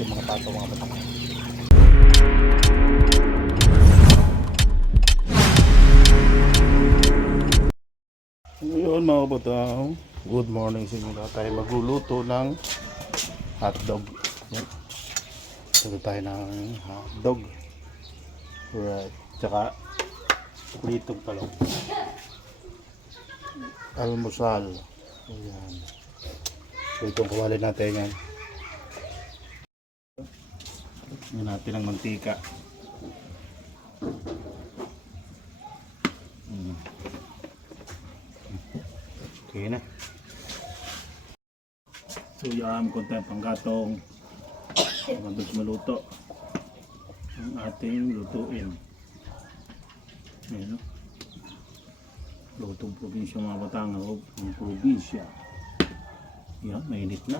natin mga pato mga batang. Ngayon mga batang, good morning sa inyo. Tayo magluluto ng hotdog. Yan. Luto tayo ng hotdog. Right. Tsaka pritong talong. Almusal. Ayan. So itong kawali natin yan. Yan natin ang mantika. Okay na. So yan, konti ang panggatong. Mabilis maluto. Ang ating lutuin. Ayan, no? Lutong probinsya mga Batangas o ang probinsya. Yan, mainit na.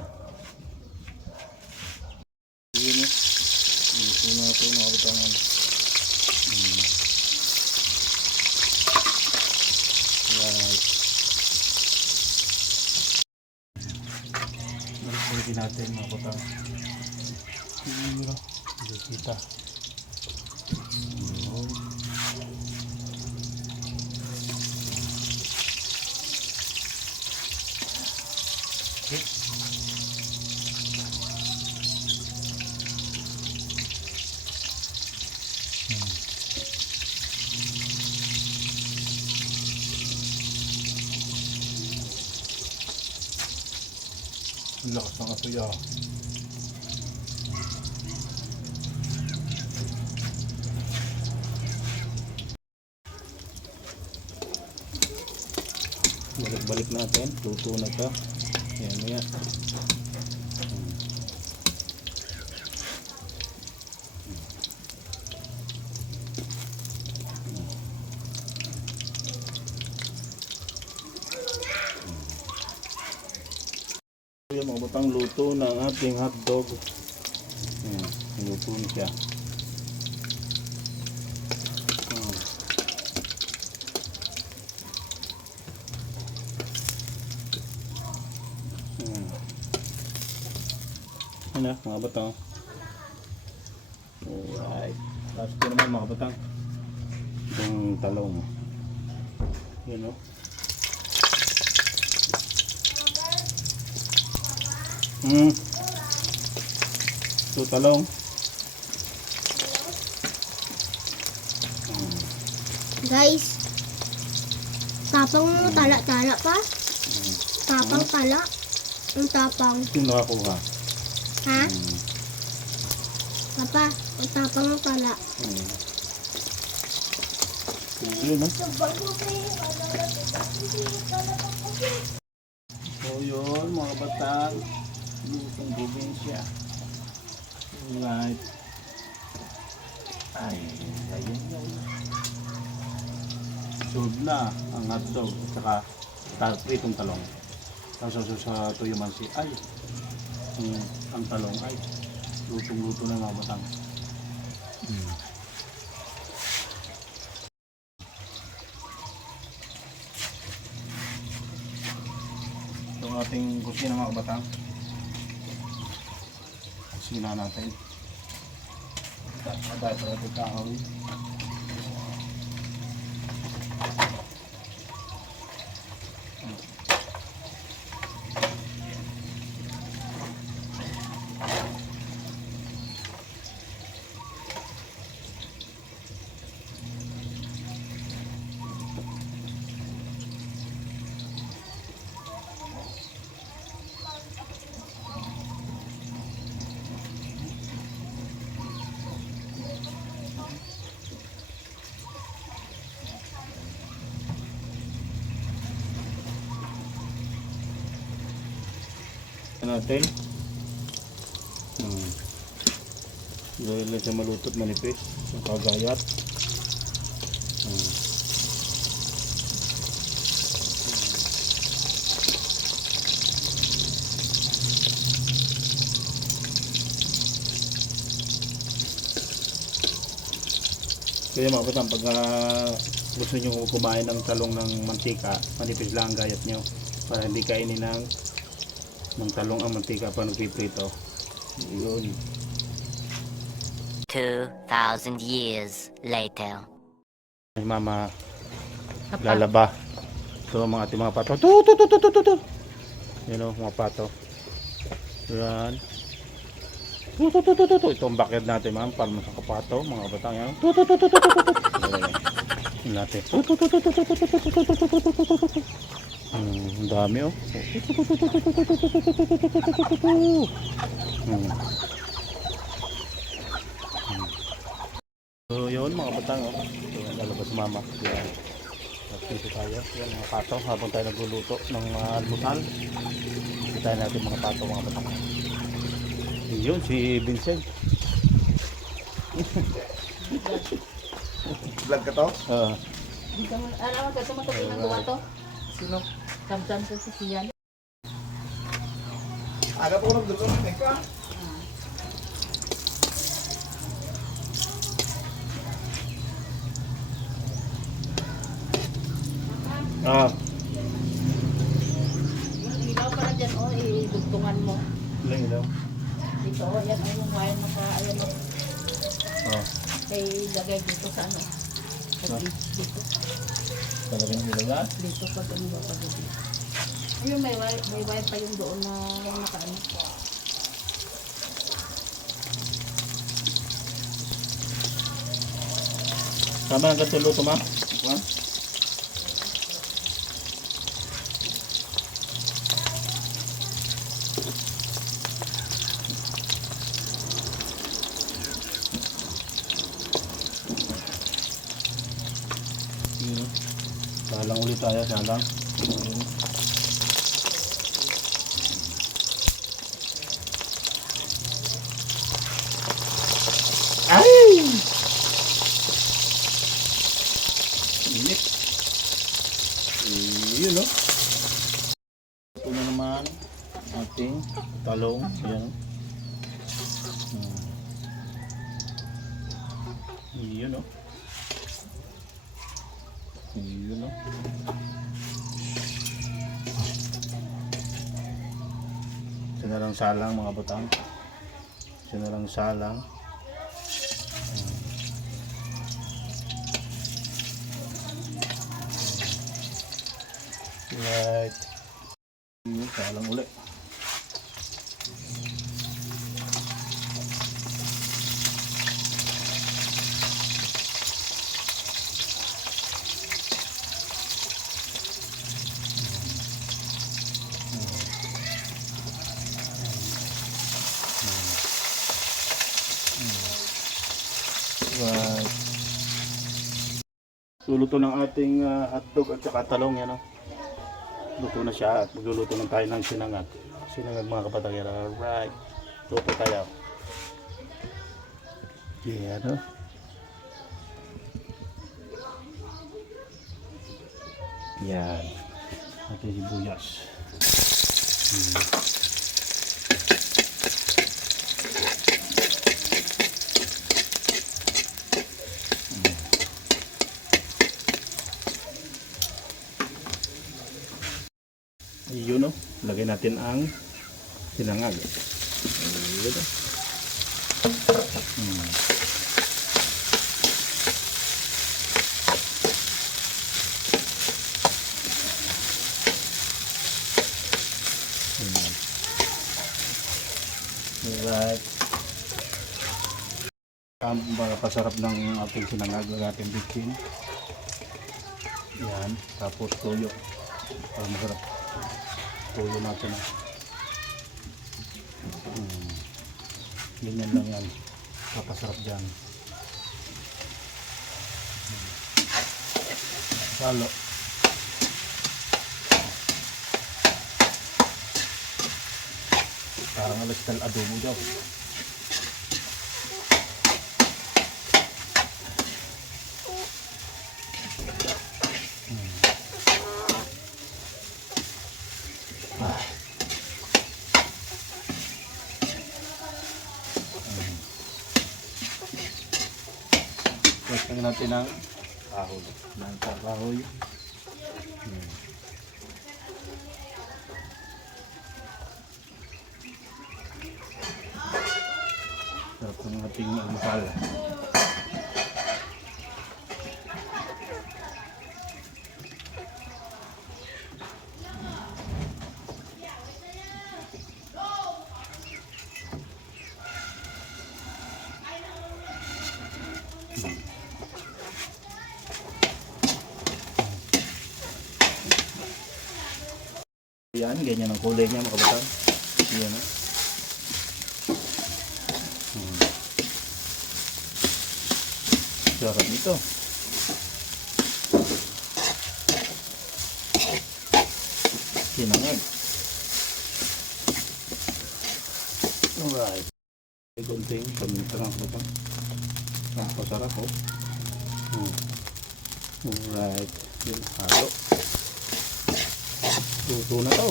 Ayan, no? Luto na ito mga Batangas. Right. Balikin natin mga Batangas. Hindi kita. Okay. Ang lakas ng atoy ah. Balik-balik natin, luto na ito. Yan, yan. Yan mga batang, luto ng ating hotdog. Yan, luto na siya. Ano mga batang. Alright. Tapos ko naman mga batang. Itong talong. Yan o. Ito talong. Guys, tapang mo tala-tala pa. Tapang tala. Ang tapang. Ito nakakuha. Ha? Papa, ang tapang mo tala. Yun, no? So yun mga batang, lutong probinsya. Alright. Ay, ayun yun. Solve na ang hotdog at saka pritong talong. Tapos sa tuyo mansi, ay, ang talong ay lutong-luto na mga batang. Itong ating kusina mga batang. Kusina natin. Dahil sa ating kahoy. Natin dahil lang siya malutot manipis ang kagayat. Kaya mga batang, pag gusto nyo kumain ng talong ng mantika, manipis lang ang gayat nyo para hindi kainin ng talong ang mantika pa nagpiprito. Yun. 2,000 years later. Ay, mama, Apa. lalaba. Ito ang mga ating mga pato. Tu. Yan o, mga pato. Yan. Tu. Ito ang backyard natin, ma'am. Para sa kapato, mga batang yan. Tu. Yan natin. Ang dami oh. So yun mga batang oh. So lalabas mama. Yan. At dito tayo. Yan mga pato. Habang tayo nagluluto ng almusal. Kita natin mga pato mga batang. Yun si Vincent. Vlog ka to? Alam mo, kasi matapos ng gawa to. Sino? Kamsan sa sisiyan. Aga po nagdulo ng teka. Ah, Yung ilaw para dyan, oh, idugtungan mo. ilang ilaw. Dito, oh, yan, ay yung wire naka, ayan, oh. Ah, Ay, lagay dito sa ano. Pag dito, talagang ilaw yan. dito pag ano ba, pag dito. Ayun, may wire pa yung doon na naka, ano. Tama ng ganito luto ma? Ha? Salang ulit tayo, salang. Ay! Init. Yun no? Ito na naman ating talong. Yan. Yun no? Yun no? Ito na lang salang mga butang. Ito na lang salang. Right. Yun, salang ulit. Right. So, luto ng ating hotdog at saka talong yan. Oh. Luto na siya at magluluto na tayo ng sinangag. Sinangag mga kapatagera. Alright. Luto tayo. Yeah, no? Yan. Ating sibuyas. Yun no, lagay natin ang sinangag. Yun no. Alright. Para pasarap ng ating sinangag, natin bitchin. Yan, tapos toyo. Para masarap. Tulo natin. Ganyan lang yan. Kapasarap dyan. Salo. Parang alas tal adobo daw. Lagyan natin ng kahoy. Ng kahoy. Sarap ang ating almusal. Yan, ganyan ang kulay niya mga kabataan. Yan o. Sarap nito. Sinangag. Alright. May konting paminta ng kabataan. Ang pasarap o. Alright. Yan, halo. Luto na to.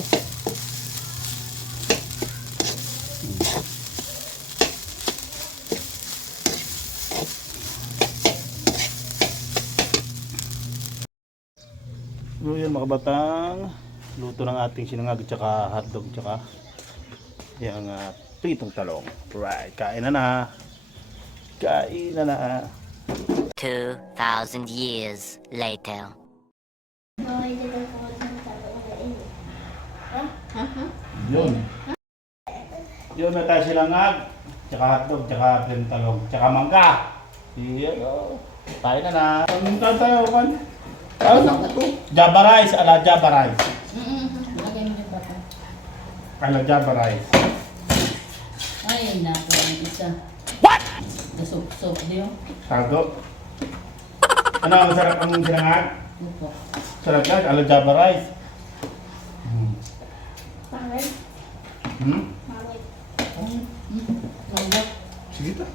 So yan mga kabatang, luto ng ating sinangag tsaka hotdog tsaka yung pritong talong. Right, kain na na. Kain na na. 2,000 years later. Yun. Yun na tayo sinangag, tsaka hotdog, tsaka pritong talong, tsaka mangga. Yan o. Kain na na. Paminta tayo man. Ano? Java rice, ala Java rice. Lagay mo yung bata. Ala Java rice. Ay, naku, ang isa. What? Soup niyo. Tago. Ano ang sarap ang sinangag? Opo. Sarap yan, ala Java rice. Pangit. Hmm? Pangit. Lambot. Sige ta.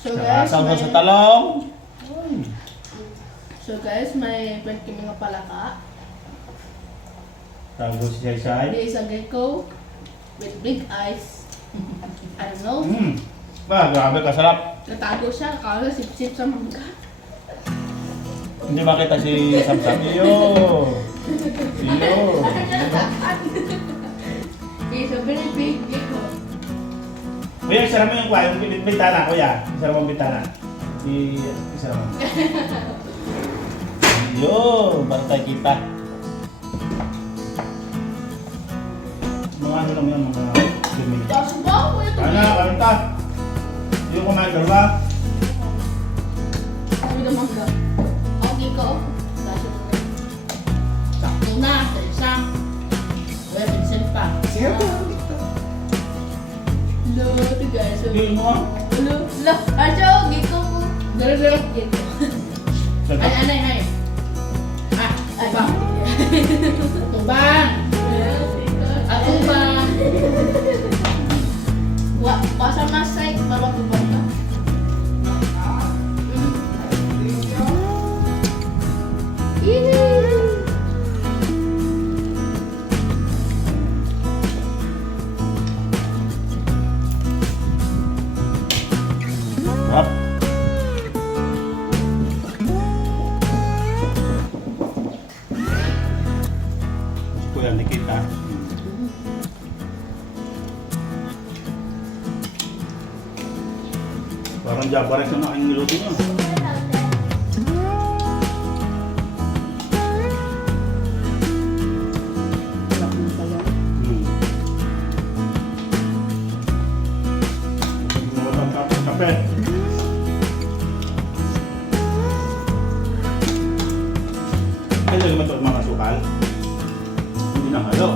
So guys, Saka sa talong. may bread kami nga palaka. Tago si Sai. There is a gecko with big eyes. I don't know. Grabe kasarap. Natago siya, kala sip-sip sa mangga. Hindi makita si Samsam. Iyo. He's a very big gecko. Kuya, isara mo yung kwa, yung bintana, kuya. Isara mo yung bintana. Isara mo. Iyo, para tayo kita. Mga ano lang yan, mga dumi. Tapos ba? Kuya to Ano, kalita. Yung kumain ka ba? with the mangga. Okay ko. Sakto na, sa isang. Kuya, Vincent pa. Sige po. Hello, guys. Hindi mo. Hello. Hello. Asyo, gecko mo. Dala. Gecko. Ay. Tubang. Tubang. Tubang. Wa sa masay, bawa tubang ka. Sarap. Kuya, Nikita. Parang Java rice na aking niluto nyo. Kape. Ay, lagi mo ito mga sukal. Hindi na halo.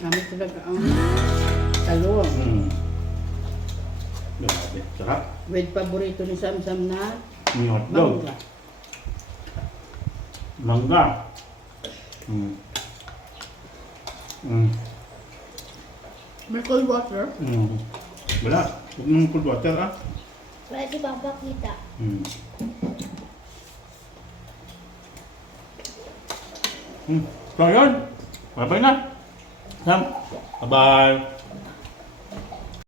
Gamit talaga ang talong. Grabe, sarap. With paborito ni Samsam na Yung hotdog. mangga. Mangga. May cold water. Wala. Huwag mong cold water ah. Wala si Papa kita. So yun. Bye-bye na. Sam. Bye-bye.